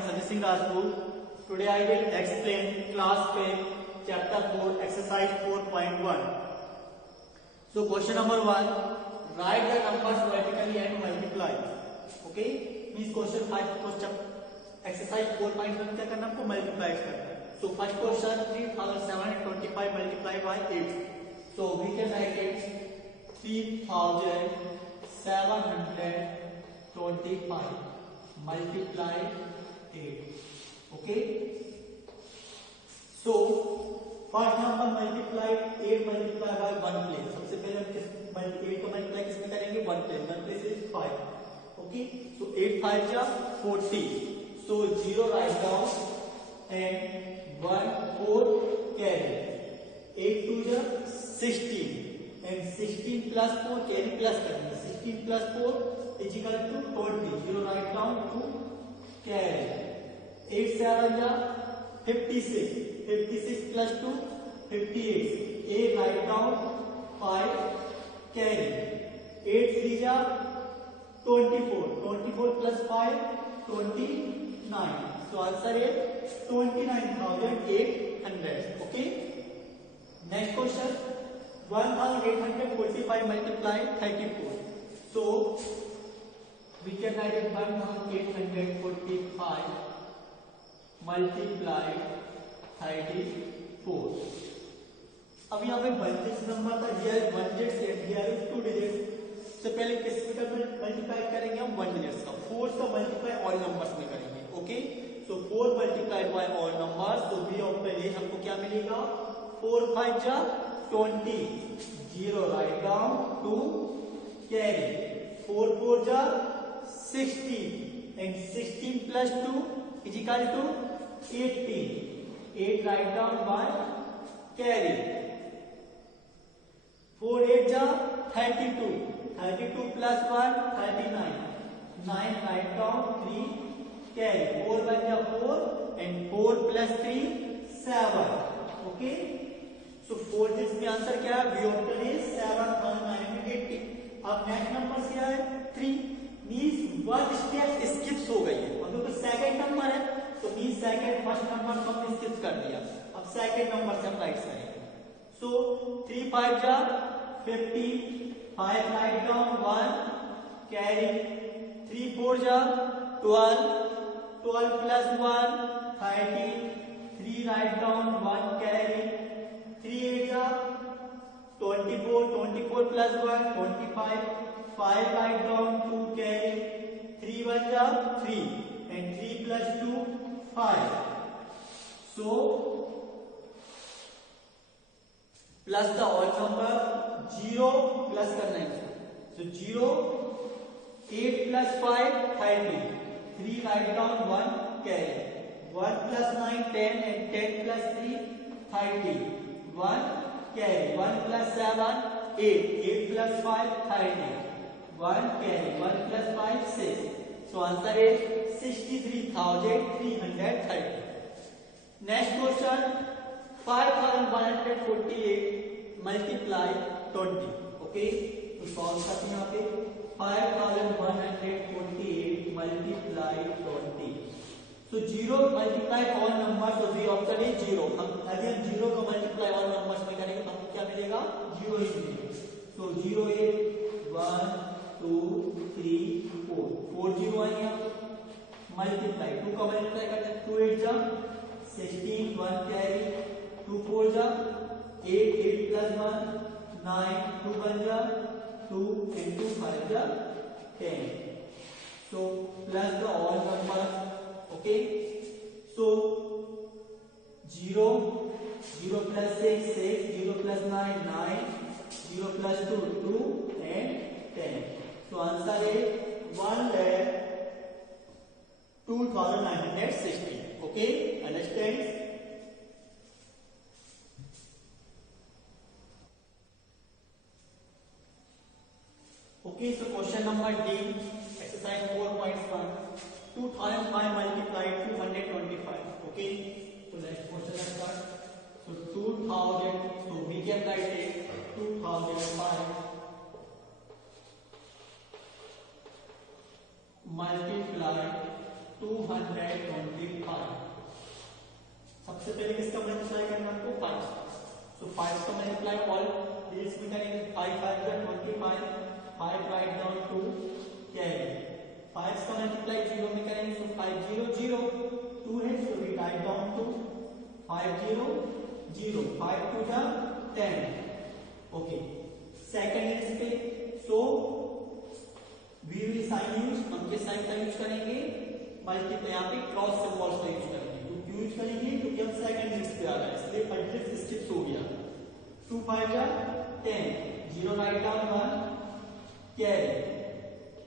am Sanjay Singh Rajput. Today I will explain class 10 chapter 4 exercise 4.1. So question number 1, write the numbers vertically and multiply. Okay, means question 5 question exercise 4.1 क्या करना आपको multiply करना है. So first question 3725 multiplied by 8. So we can write it 3725 multiply 8. Okay. So first number multiply 8 multiply by 1 place. सबसे पहले हम 8 को multiply किसमें करेंगे 1 place. 1 place is 5. Okay. So 8 5 जा 40. So 0 write down and 1 4 carry. 8 2 जा 16 and 16 plus 4 carry plus करेंगे. 16 plus 4 is equal to 20. 0 write down 2 carry. 8 7 जा 56. 56 plus 2 58. 8 write down 5 carry. 8 3 जा 24. 24 plus 5 29. So answer is 29,800. Okay. Next question 1845 multiply 34. So we can write it 1845 multiply 34. अब यहाँ पे 1 number था, here 1 digits and here is 2 digits. तो पहले किसके साथ मल्टीप्लाई करेंगे हम 1 digits का. 4 का मल्टीप्लाई ऑल नंबर्स में करेंगे. Okay. So 4 multiplied by all numbers. तो बी ऑप्शन ए हमको क्या मिलेगा 4 5 जा 20. 0 राइट डाउन 2 कैरी. 4 4 जा 16 and 16 plus 2 is equal to 18. 8 write down 1 carry. 4 8 जा 32. 32 plus 1 39. 9 write down 3 carry. 4 1 जा 4 and 4 plus 3 7. Okay. So 4 digits में आंसर क्या है? B option is 7980. अब नेक्स्ट नंबर क्या है 3. मींस 1 स्टेप स्किप्स हो गई है. मतलब तो सेकंड नंबर है तो मींस सेकंड फर्स्ट नंबर को हमने स्किप कर दिया. अब सेकंड नंबर से हम राइट करेंगे. सो 3 5 जा 50. 5 राइट डाउन 1 कैरी. 3 4 जा 12. 12 plus 1 13. 3 write down 1 carry. 3 8 जा 24. 24 plus 1 25. 5 write down 2 carry. 3 1 ja 3 and 3 plus 2 5. So plus the all number 0 plus करना है. So 0 8 plus 5 30. 3 write down 1 carry. 1 plus 9 10 and 10 plus 3 30. 1 carry. 1 plus 7 8. 8 plus 5 30. 1 carry. 1 plus 5 6. So answer is 63,330. Next question 5148 multiply 20. Okay. तो solve करते हैं यहाँ पे 5148 multiply 20. So 0 multiply all numbers. So the option is 0. हम अगर 0 को multiply all numbers में करेंगे तो हमको क्या मिलेगा 0 ही मिलेगा. So 0 is 1 2 3 4. 4 0 आएंगे. मल्टीप्लाई 2 का मल्टीप्लाई करते हैं. 2 8 जा 16 1 कैरी. 2 4 जा 8 8 plus 1 9. 2 1 जा 2 and 2 5 जा 10. So plus the all numbers. Okay. So 0 0 plus 6 6. 0 plus 9 9. 0 plus 2 2 and 10. So answer is 1,02,960. Okay, understand? Okay, so question number D, exercise 4.1. 2005 multiplied 225. Okay, so next question let's start. So 2000. So we can write it 2005. Multiply 225। सबसे पहले किसका multiply करना आपको 5, सो 5 का multiply all digits में करेंगे। 5 5 का 25, 5 write down 2 carry. 5 का मल्टीप्लाई 0 में करेंगे, सो 5 0 0 2 है, सो वी राइट डाउन 2 5 0 0 5 2 जा 10। ओके, सेकंड इज पे, so we will sign use, हम किस साइन का यूज करेंगे, मल्टीप्लाई यहाँ पे क्रॉस सिंबल्स का यूज करेंगे। तो यूज करेंगे क्योंकि हम सेकंड डिजिट पे आ रहा है, इसलिए डिजिट स्किप हो गया। 2 5 जा 10 0 राइट डाउन 1 कैरी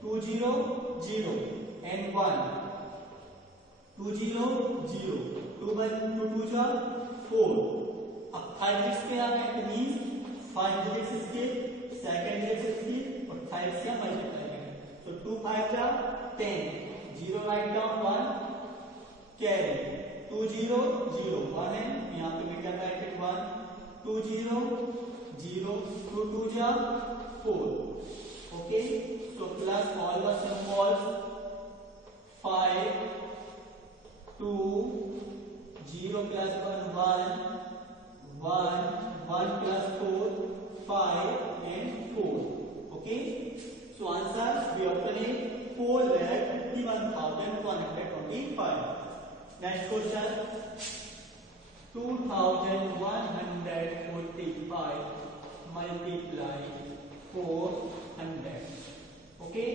2 0 0 and 1 2 0 0 2 1 2 2 जा 4। अब थर्ड डिजिट पे आ गए, तो means first digit skip, second digit skip और थर्ड से मल्टीप्लाई करेंगे। तो 2 5 जा 10 0 राइट डाउन 1 कैरी 2 0 0 1 है, यहाँ पे भी कर ब्रैकेट 1 2 0 0 2 2 जा 4। Okay, so plus all the symbols 5 2 0 plus 1 1 1 1 plus 4 5 and 4. Okay, so answer we obtain 4,51,125. Next question, 2,145 multiply 400. Okay,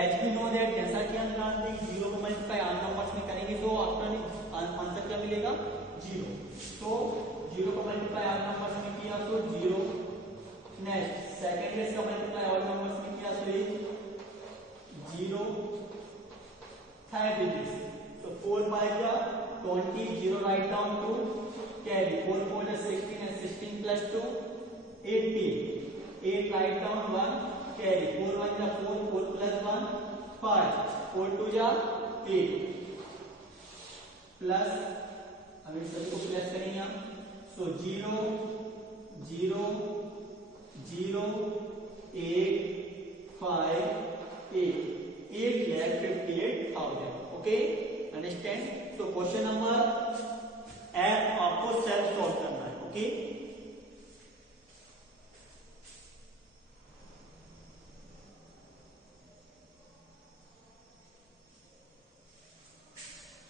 as we know that जैसा कि हम जानते हैं 0 को मल्टीप्लाई आन नंबर्स में करेंगे तो आफ्टर आंसर क्या मिलेगा 0। तो 0 को मल्टीप्लाई आल नंबर्स में किया तो 0। नेक्स्ट सेकंड केस का मल्टीप्लाई ऑल नंबर्स में किया तो 0। थर्ड डिजिट, तो 4 5 जा 20 0 राइट डाउन 2 कैरी 4 4 जा 16 and 16 plus 2 18 8 write down 1 carry 4 1 जा 4 4 plus 1 5 4 2 जा 8 प्लस, अब इस सभी को प्लस करेंगे हम। So 0 0 0 8 5 8 8,58,000। Okay, understand? So question number F आपको सेल्फ सॉल्व करना है। Okay,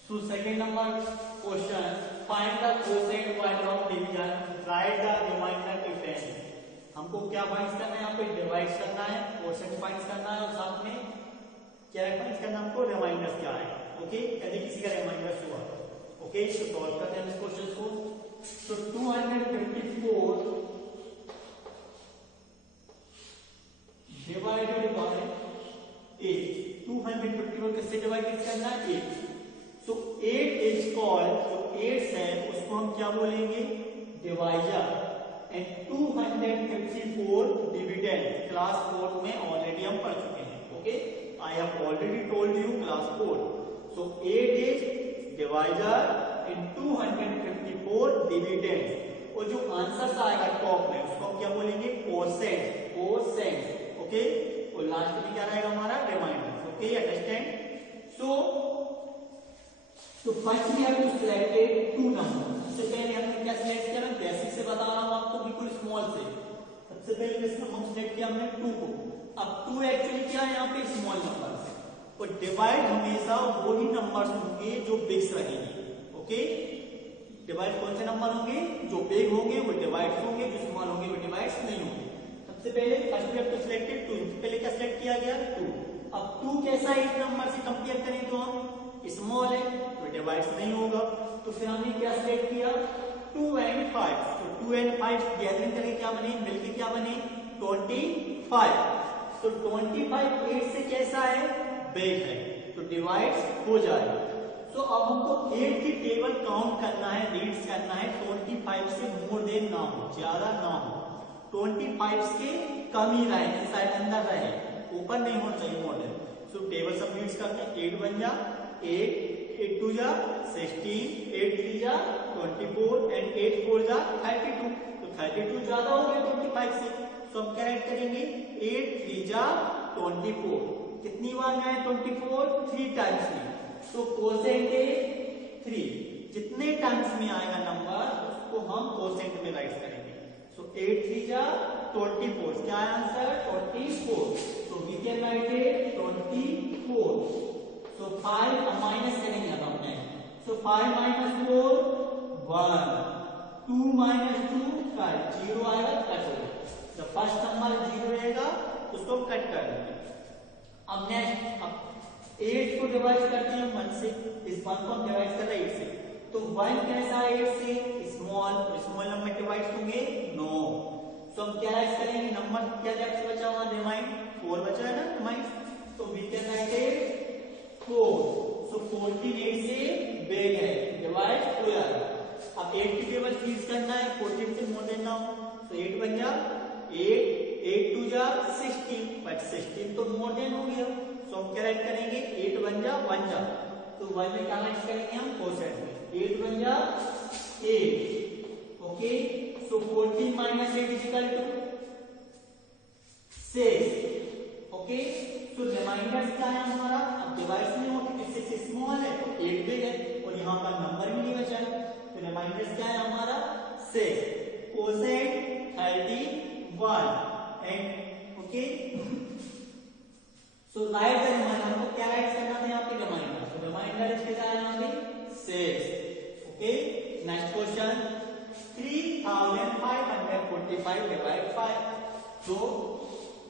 so second number question, find the quotient quadrant of division, write the remainder if any। हमको क्या फाइंड करना है, यहाँ पे डिवाइड करना है, क्वोशिएंट फाइंड करना है और साथ में क्या फाइंड करना है हमको, रिमाइंडर्स क्या है। ओके, यदि किसी का रिमाइंडर्स हुआ। ओके, तो सॉल्व करते हैं इस क्वेश्चन को। तो 254 डिवाइडेड बाय 8, 254 किससे डिवाइड करना है 8। सो 8 इज कॉल्ड, जो 8 है उसको हम क्या बोलेंगे डिवाइजर, एंड 254 डिविडेंड क्लास 4 में ऑलरेडी हम पढ़ चुके हैं। Okay, I have already told you class 4। So 8 is divisor and 254 dividend, और जो आंसर आएगा टॉप में उसको हम क्या बोलेंगे कोसेंट, कोसेंट। ओके, और लास्ट में क्या रहेगा हमारा remainder. Okay, understand? So first we have to select 2 number. सबसे पहले हमने क्या सिलेक्ट किया, मैं बेसिक से बता रहा हूं आपको, बिल्कुल स्मॉल से। सबसे पहले इसमें हम सिलेक्ट किया हमने 2 को। अब 2 एक्चुअली क्या है यहाँ पे स्मॉल नंबर, और डिवाइड हमेशा वही नंबर्स होंगे जो बिग्स रहेंगे। ओके, डिवाइड कौन से नंबर होंगे, जो बिग होंगे वो डिवाइड्स होंगे, जो स्मॉल होंगे वो डिवाइड्स नहीं होंगे। सबसे पहले first we have to select 2, पहले क्या सिलेक्ट किया गया 2। अब 2 कैसा है इस नंबर से कंपेयर करें तो हम स्मॉल है तो डिवाइड्स नहीं होगा, तो फिर हमने क्या सिलेक्ट किया 2 and 5। तो 2 and 5 गैदरिंग करके क्या बने, मिलके क्या बने 25। तो 25 8 से कैसा है बिग है, तो डिवाइड्स हो जाएगा। तो अब हमको 8 की टेबल काउंट करना है, रीड्स करना है 25 से मोर देन ना हो, ज्यादा ना हो, 25 के कम ही रहे, इनसाइड अंदर रहे, ऊपर नहीं होना चाहिए मॉडल। सो टेबल सब रीड्स करते हैं, 8 बन जा 8 8 2 जा 16 8 3 जा 24 and 8 4 जा 32। तो 32 ज्यादा हो गया 25 से, तो हम क्या ऐड करेंगे 8 3 जा 24। कितनी बार गए 24 3 टाइम्स में, तो कोसेंट इज 3। जितने टाइम्स में आएगा नंबर उसको हम कोसेंट में राइट करेंगे। सो 8 3 जा 24। क्या है answer? 24। So we can write it 24। So 5 minus करेंगे अब हमने। सो 5 माइनस 4 1, 2 माइनस 2 5, 0 आएगा, कट हो जाएगा। जब फर्स्ट नंबर 0 रहेगा उसको कट कर देंगे। अब नेक्स्ट, अब 8 को डिवाइड करते हैं 1 से। इस 1 को हम डिवाइड कर रहे हैं 8 से, तो 1 कैसा है 8 से? स्मॉल। स्मॉल नंबर डिवाइड होंगे? नो। तो हम क्या ऐड करेंगे? नंबर क्या लेफ्ट बचा हुआ? रिमाइंड 4 बचा है ना, रिमाइंड। तो वी कैन राइट इट 4। सो 14 8 से बिग है, डिवाइड हो जाएगा। अब 8 की टेबल चीज करना है, 14 से मोर देना हो, तो 8 बन जा 8, 8 2 जा 16, बट 16 तो मोर देन हो गया। सो हम क्या राइट करेंगे? 8 बन जा 1 जा, तो 1 में क्या राइट करेंगे हम? कोसेंट में। 8 बन जा 8। Okay, so 14 minus 8 is equal to 6। Okay, so remainder क्या है हमारा? अब डिवाइड नहीं होती, 6 स्मॉल है, 8 बिग है, और यहाँ पर नंबर भी नहीं बचा है। तो रिमाइंडर क्या है हमारा? 6। Quotient 31 and okay, so write the remainder. हमको क्या राइट करना था यहाँ पे? रिमाइंडर। तो रिमाइंडर इसके क्या है यहाँ पे? 6। Okay, next question 3545 divide 5। तो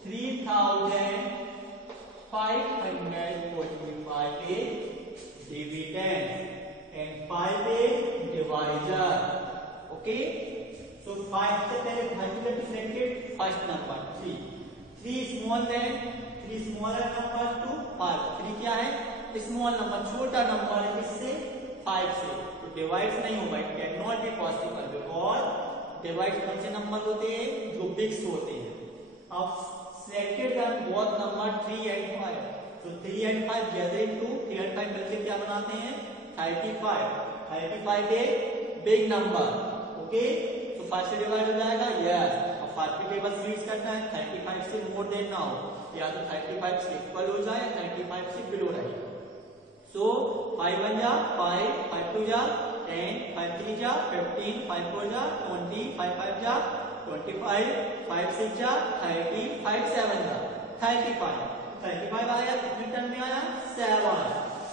3545 is dividend and 5 is divisor. Okay, so 5 से पहले 30 represented first number 3 small than 3 smaller number to 5। 3 क्या है? स्मॉल नंबर, छोटा नंबर है किससे? 5 से। तो डिवाइड नहीं होगा, it can not be possible, because divide कौन से नंबर होते हैं? जो बिग्स होते हैं। अब सेलेक्टेड बोथ नंबर 3 and 5। तो 3 and 5 गैदर इनटू 3 and 5 मिलकर क्या बनाते हैं? 35। 35 एक बिग नंबर। ओके, तो 5 से डिवाइड हो जाएगा, यस। अब 5 की टेबल सीरीज करना है, 35 से मोर देन ना हो, या तो 35 से इक्वल हो जाए, 35 से बिलो रहे। सो 5 1 जा 5, 5 2 जा 10, 5 3 जा 15, 5 4 जा 20, 5 5 जा 25, 5 6 जा 30, 5 7 जा 35। 35 आया, कितने टर्म में आया? 7।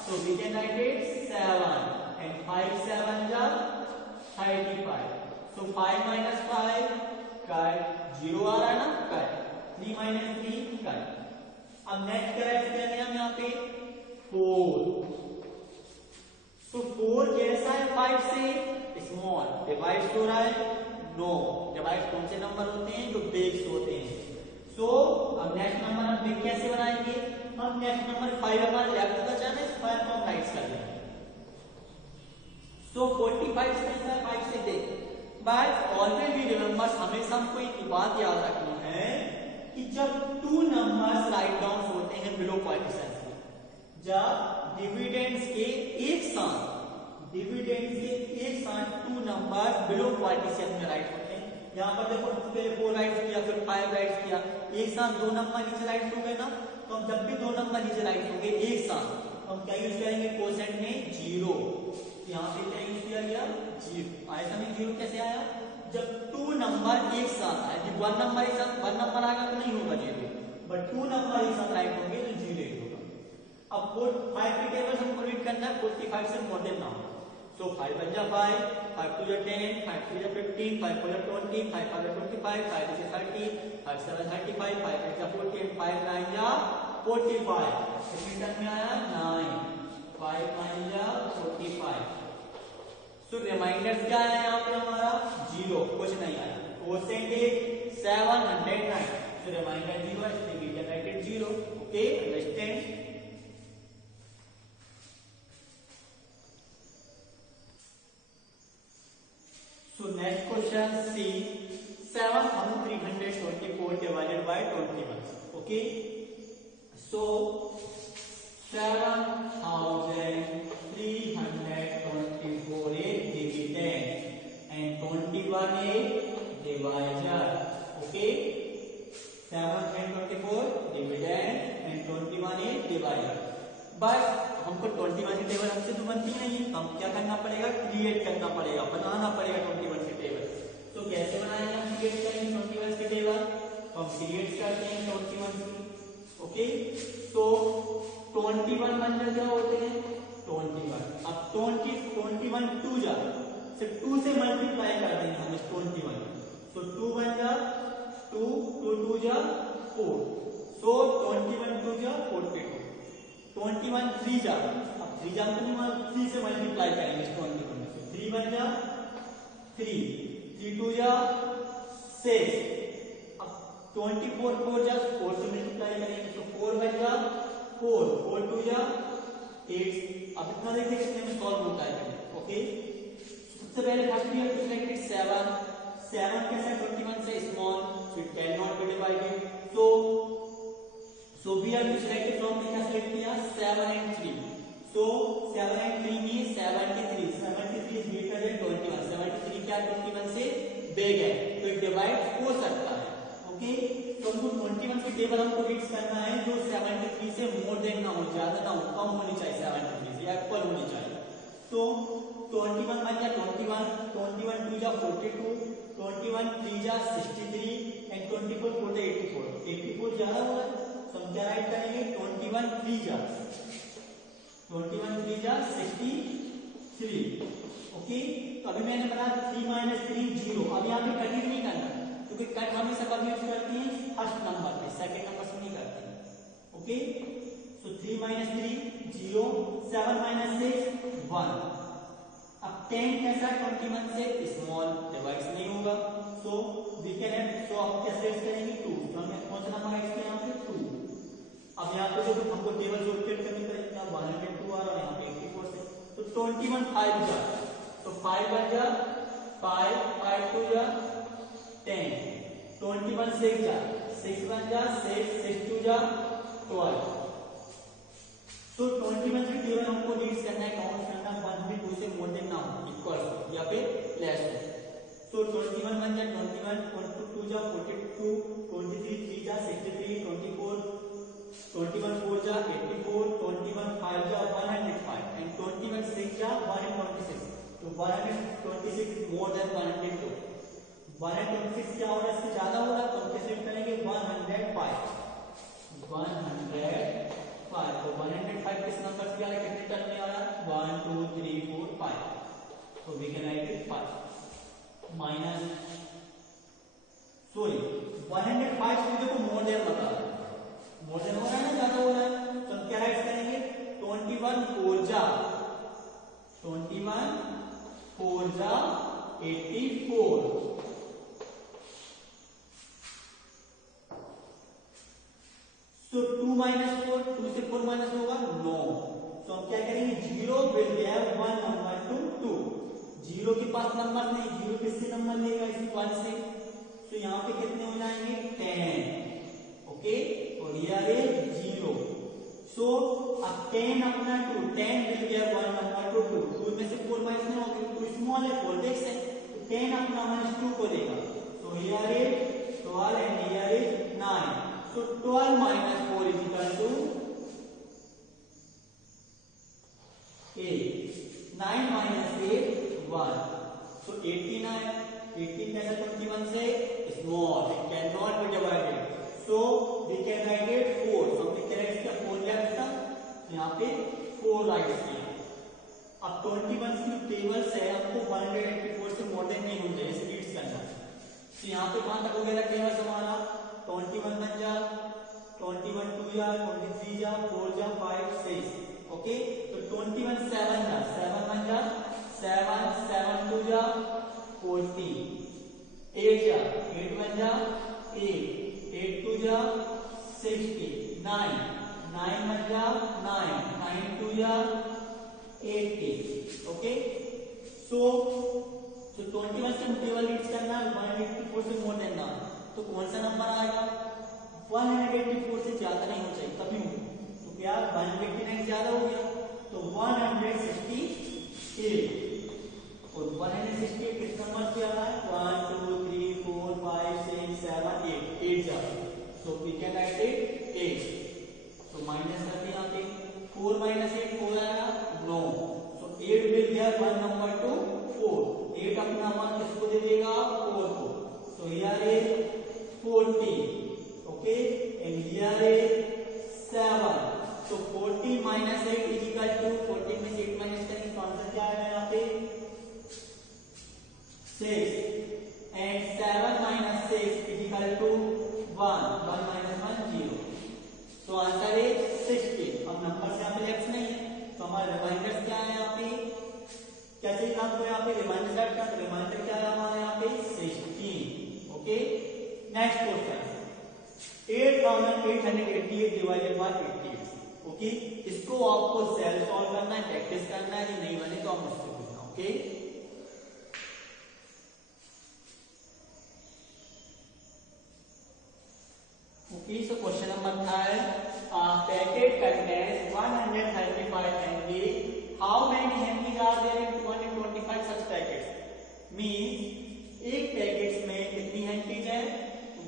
So we can write it 7 and 5 7 जा 35। सो 5 minus 5 कट, 0 आ रहा है ना, कट। 3 minus 3 cut. अब नेक्स्ट क्या राइट करेंगे हम यहाँ पे? 4। तो 4 कैसा है? 5 से स्मॉल। डिवाइड हो रहा है? नो। डिवाइड कौन से नंबर होते हैं? जो बिग्स होते हैं। सो अब नेक्स्ट नंबर हम बिग कैसे बनाएंगे? हम नेक्स्ट नंबर 5 हमारे लेफ्ट बचा है, इस 5 को हम राइट कर लेंगे। सो 45 कैसा है? 5 से big. But always we remember, हमेशा हमको एक बात याद रखनी है कि जब 2 नंबर्स राइट डाउन होते हैं बिलो कोएफिशिएंट, जब डिविडेंड्स के एक साथ 2 नंबर बिलो कोएफिशिएंट में राइट होते हैं। यहाँ पर देखो, पहले 4 राइट किया, फिर 5 राइट किया, एक साथ 2 नंबर नीचे राइट हो गए ना। तो हम जब भी 2 नंबर नीचे राइट होंगे एक साथ, तो हम क्या यूज करेंगे? कोसेंट में 0। यहाँ पे क्या यूज किया गया? 0 आया। समझ 0 कैसे आया? जब 2 नंबर एक साथ आए, जब 1 नंबर एक साथ 1 नंबर आएगा तो नहीं होगा 0, बट 2 नंबर एक साथ राइट होंगे तो 0 होगा। अब 5 की टेबल हमको रीड करना है, 45 से मोर देन ना हो। सो 5 1 जा 5, 5 2 जा 10, 5 3 जा 15, 5 4 जा 20, 5 5 जा 25, 5 6 30, 5 7 35, 5 8 जा 40, 5 9 जा 45। कितने टर्म में आया? 9। 5 9 जा 45। सो रिमाइंडर क्या है यहाँ पे हमारा? 0, कुछ नहीं आया। Quotient is 709। सो रिमाइंडर 0 है, इसलिए we can write it 0। Okay, understand? So next question C 7324 divided by 21. Okay, so 7324 is dividend and 21 is divisor. Okay, 724 dividend and 21 is divisor. बस हमको 21 की टेबल बनती है ये, हम क्या करना पड़ेगा, क्रिएट करना पड़ेगा, बनाना पड़ेगा 21 की टेबल। तो कैसे बनाएंगे हम, क्रिएट करेंगे 21 की टेबल, तो हम क्रिएट करते हैं 21 की। ओके, तो 21 मंजिल क्या होते हैं 21। अब 21 2 जा, सिर्फ 2 से मल्टीप्लाई कर देंगे हम इस 21, तो 2 बन जा 2, 2 जा 4, सो 21 2 जा 42, 21 3 जा, अब 3 जा तो नहीं, 3 से मल्टीप्लाई करेंगे इस 21 में, तो 3 बन जा 3, 3 2 जा 6, अब 24 4 जा 4 से मल्टीप्लाई करेंगे, तो 4 बन जा 4, 4 2 जा 8। अब इतना देखिए कितने में सॉल्व होता है। ओके, सबसे पहले फर्स्ट ईयर टू सिलेक्टेड 7 कैसे 21 से small, so it can not be divided, so we are selected from the क्या select किया 7 and 3, so 7 and 3 means 73 is greater than 21, 73 क्या 21 से बिग है, तो it divide हो सकता है। ओके, तो हमको 21 की टेबल हमको रीड करना है जो 73 से मोर देन ना हो, ज्यादा ना हो, कम होनी चाहिए 73 से, इक्वल होनी चाहिए। तो 21 बन जा 21 2 जा 42, 21 3 जा 63 एंड 24 4 जा 84 ज्यादा होगा, तो हम क्या राइट करेंगे 21 3 जा 63। ओके, तो अभी मैंने बनाया 3 - 3 0, अब यहाँ पे कटिंग नहीं करना क्योंकि कट हमेशा कब यूज करती है फर्स्ट नंबर पे, सेकंड नंबर से नहीं करते हैं। ओके, सो 3 - 3 0, 7 - 6 1। अब 10 कैसा 21 से स्मॉल, डिवाइड नहीं होगा, सो वी कैन ऐड, सो आप कैसे ऐड करेंगे 2, तो हमें कौन सा नंबर ऐड किया यहाँ पे 2। अब यहाँ पे जो हमको टेबल सॉर्टेड करनी पड़ेगी, यहाँ 102 आ रहा है, यहाँ पे 84 से, तो 21 5 जा, तो 5 बन जा 5 5 2 जा 10, 21 6 जा 6 बन जा 6 6 2 जा 12। तो 21 की टेबल हमको रीड करना है, काउंट करना है 102 से मोर देन ना हो, इक्वल या पे लेस हो। तो 21 बन जा 21 2 जा 42, 23 3 जा 63, 24 21 4 जा 84, 21 5 जा 105 एंड 21 6 जा 126, तो 126 मोर देन 102, 126 क्या हो रहा है इससे ज्यादा हो रहा है, तो हम कैसे करेंगे 105, तो 105 किस नंबर से आ रहा है, कितने टर्म में आ रहा है 1 2 3 4 5, तो we can write it 5 minus, sorry 105 से देखो मोर देन बता रहा है, मोर देन हो रहा है ना, ज्यादा हो रहा है, तो हम क्या राइट करेंगे 21 4 जा 84, तो 2 - 4 2 से 4 माइनस होगा 9, तो हम क्या करेंगे 0 विल हैव 1 नंबर टू 2, 0 के पास नंबर नहीं, 0 किससे नंबर लेगा इस 1 से, तो यहाँ पे कितने हो जाएंगे 10। ओके, और हियर इज 0, सो अब 10 अपना 2, 10 विल हैव 1 नंबर टू 2, 2 में से 4 माइनस नहीं होगा, 2 स्मॉल है 4 बिग है, तो 10 अपना -2 को देगा, तो here is 12 and here is 9, so 12 - 4 is equal to 8, 9 - 8 1, so 89, 18 कैसा 21 से small, it cannot be divided, so we can write it 4, so हमने क्या राइट किया 4 लेफ्ट था, यहाँ पे 4 राइट किया। अब 21 की टेबल से हमको 184 से मोर देन नहीं होते, इसे रीड करना, तो यहाँ पे कहां तक हो गया टेबल हमारा 21 बन जा 21 2 जा 23 जा 4 जा 5 6, ओके, तो 21 7 जा 7 बन जा 7 7 2 जा 14, 8 जा 8 बन जा 8 8 2 जा 60, 9 9 बन जा 9 9 2 जा 80, ओके, सो 21 से टेबल रीड करना 184 से मोर देन ना, तो कौन सा नंबर आएगा 184 से ज्यादा नहीं होना चाहिए, तभी हो, तो क्या 189 ज्यादा हो गया, तो 168, और 168 किस नंबर से आ रहा है 1 2 3 4 5 6 7 8 8 ज्यादा, so we can write it 8, तो माइनस करते यहाँ पे 4 - 8 4 आएगा 9, सो here 1 number to 4. 8 अपना 1 किसको दे देगा 4 को. So here is 14. Okay, and here is 7. So 14 minus 8 is equal to 14 में 8 minus करेंगे तो आंसर क्या आएगा यहाँ पे 6. And 7 minus 6 is equal to 1. 1 minus 1 0. तो आंसर है 16. अब नंबर से यहाँ पे लेफ्ट नहीं है तो हमारा रिमाइंडर क्या है यहाँ पे क्या चाहिए आपको यहाँ पे रिमाइंडर सेट का. रिमाइंडर क्या है हमारा यहाँ पे 16. Okay, next question 8888 divided by 88. Okay, इसको आपको सेल्फ सॉल्व करना है, प्रैक्टिस करना है. यदि नहीं बने तो आप मुझसे पूछना. Okay, okay. So question number 5. Packet contains 135 handy. How many handies are there in 225 such packets? Means एक पैकेट में कितनी हैंडीज है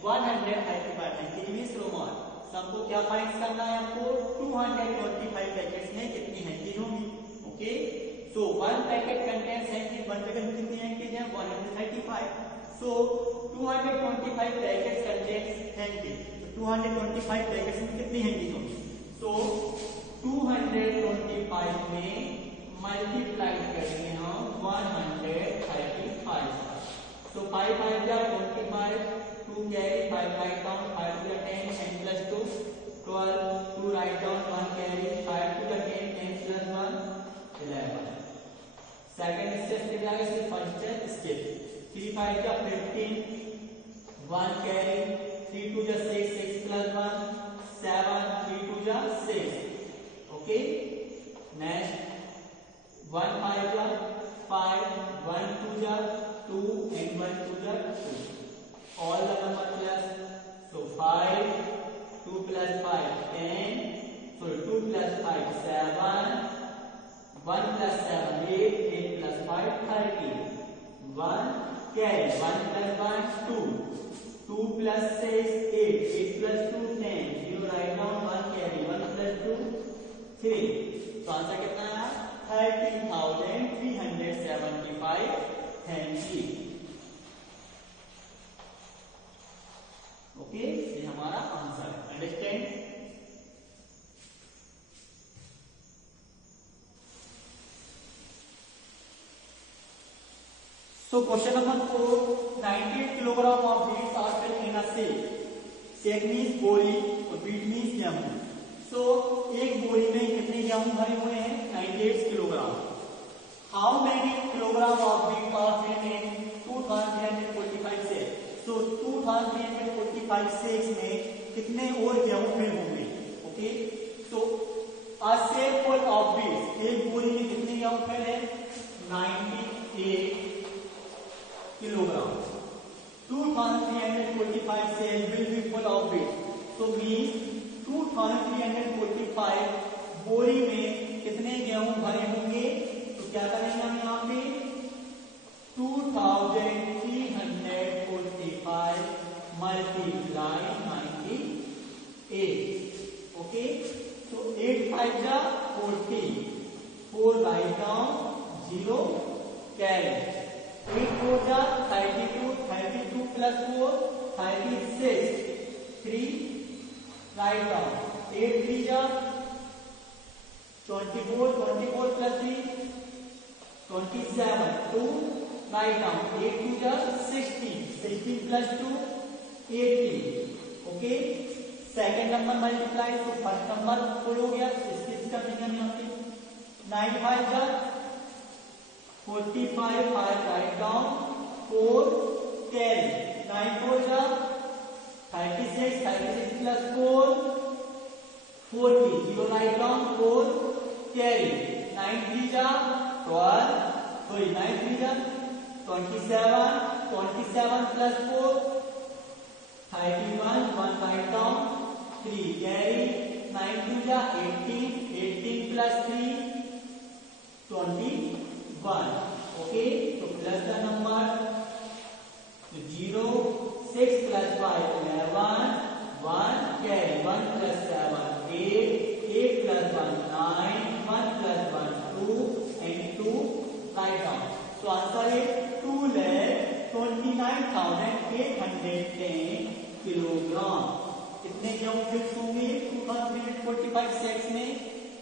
135 हैंडीज मींस रोमान. हमको क्या फाइंड करना है हमको 225 पैकेट्स में कितनी हैंडीज होंगी. Okay, so one packet contains handies. One packet में कितनी हैंडीज है 135. So 225 packets contains handies. 225 packets में कितनी हैंडीज होंगी. सो 225 में मल्टीप्लाई करेंगे हम 135. सो 5 5 जा 25. 2 carry 5 write down 5 to the 10 10 plus 2 12. 2 write down 1 carry 5 to the 10 10 plus 1 11. Second step पे जाएगा. सिर्फ फर्स्ट स्टेप स्किप. 3 5 जा 15. 1 कैरी 3 2 जा 6 6 plus 1 7. 3 2 जा 6. ओके, नेक्स्ट 1 5 जा 5. 1 2 जा 2 and 1 2 जा 2. All the number plus. So 5 2 plus 5 10. So 2 plus 5 7. 1 plus 7 8. 8 plus 5 13. 1 carry 1 plus 1 2. 2 plus 6 8. 8 plus 2 10. You write down 1 carry 1 plus 2 3. तो आंसर कितना आया 30,375 हैंडी. ओके, ये हमारा आंसर है. Understand. So question number 4. 98 kilogram of beats are filled in a sack. Sack means बोरी और beat means गेहूं. सो एक बोरी में कितने गेहूं भरे हुए हैं 98 kilogram. How many kilogram of beat are filled in 2345 sack. तो 2345 सेक्स में कितने और गेहूं फिल होंगे. ओके, तो a sack full of beats. एक बोरी में कितने गेहूं फिल है 98 kilogram. 2345 sacks will be full of beats. तो मींस 2345 बोरी में कितने गेहूं भरे होंगे. तो क्या करेंगे हम यहाँ पे 2345 multiply 98. ओके, तो 8 5 जा 40. 4 राइट डाउन 0 कैरी. 8 4 जा 32. 32 plus 4 36. 3 write down. 8 3 जा 24. 24 plus 3 27. 2 write down. 8 2 जा 16. 16 plus 2 18. Okay, second number multiply. तो फर्स्ट नंबर फुल हो गया. इसके कर देंगे हम यहाँ पे 9 5 जा 45. 5 राइट डाउन 4 कैरी. 9 4 जा 36. 36 plus 4 40. 0 write down 4 carry. 9 3 जा 12. सॉरी 9 3 जा 27. 27 plus 4 31. 1 write down 3 carry. 9 2 जा 18. 18 plus 3 21. ओके, तो plus the number 0. 6 plus 5 11. 1 carry. 1 plus 7 8. 8 plus 1 9. 1 plus 1 2 and 2 side down. So answer is 2,29,810 kilogram. कितने गेहूं फिक्स होंगे 2345 सेट्स में?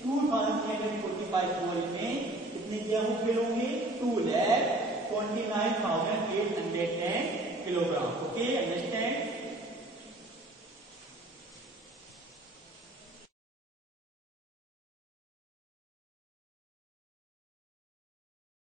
2345 whole में कितने गेहूं फिल होंगे? 2,29,810 किलोग्राम. Okay, understand?